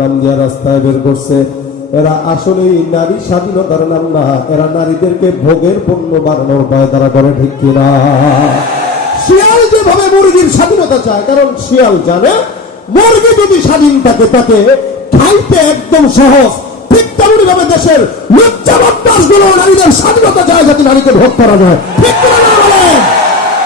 নাম দিয়া রাস্তায় বের করছে। এরা আসলেই নারী স্বাধীনতার নাম না, এরা নারীদেরকে ভোগের পণ্য বানানোর পায় তারা করে, ঠিক কিনা? শিয়াল যেভাবে মুরগির স্বাধীনতা চায়, কারণ শিয়াল জানে মুরগি যদি স্বাধীন থাকে তাকে খাইতে একদম সহজ। ঠিক তেমনি ভাবে দেশের লজ্জাবত্তাসগুলো নারীদের স্বাধীনতা চায় যাতে নারীকে ভোগ করা যায়। ঠিক কিনা?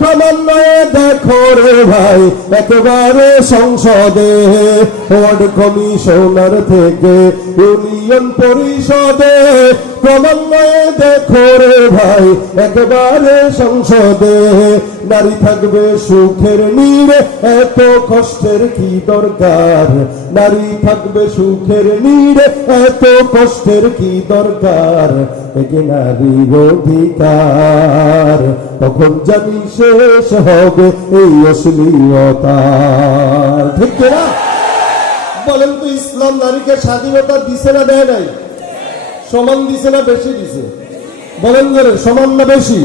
ক্রমান্বয়ে দেখো রে ভাই একেবারে সংসদে ওয়ার্ড কমিশনার থেকে ইউনিয়ন পরিষদে ক্রমান্বয়ে দেখো রে ভাই, একেবারে সংসদে। নারী থাকবে সুখের নীড়ে, এত কষ্টের কি দরকার? নারী থাকবে সুখের নীড়ে, এত কষ্টের কি দরকার? একে নারীর অধিকার। তখন জানি শেষ হবে এই অশ্লীলতা। ঠিক না বলেন তো ইসলাম নারীকে স্বাধীনতা দিছে না, দেয় নাই? সমান দিছে না, বেশি দিছে? বলেন ধরে সমান না বেশি?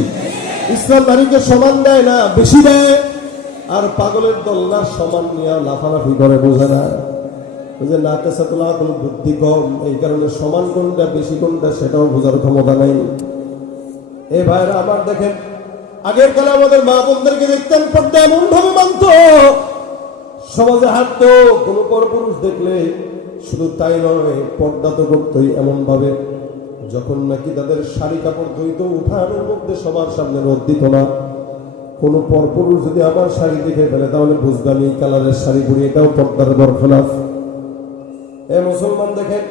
ইসলাম নারীকে সমান দেয় না, বেশি দেয়? আর পাগলের দল না সমান নিয়ে লাফালাফি করে, বোঝে না? যে নাকে সাতলা কোনো বুদ্ধি কম, এই কারণে সমান কোনটা, বেশি কোনটা, সেটাও বোঝার ক্ষমতা নাই। এ ভাইরা, আমার দেখেন, আগের কালে আমাদের মা বোনদেরকে দেখতেন, পর্দা এমন ভাবে মানত সমাজে হাঁটতো কোনো পরপুরুষ দেখলে শুধু তাই নয়, পর্দা তো করতোই এমন ভাবে যখন নাকি তাদের শাড়ি কাপড় ধুইত উঠানের মধ্যে সবার সামনে রোদ দিত না, কোনো পরপুরুষ যদি আমার শাড়ি দেখে ফেলে, তাহলে বুঝতাম এই কালারের শাড়ি পরি, এটাও পর্দার বরখলাফ এ মুসলমান দেখেন,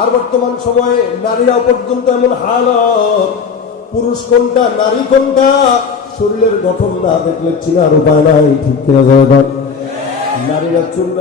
আর বর্তমান সময়ে নারীরা পর্যন্ত এমন হালত। পুরুষ কোনটা, নারী কোনটা, শরীরের গঠন না দেখলে চিনার উপায় নাই, ঠিক কিনা জয়বান ማሪያቱን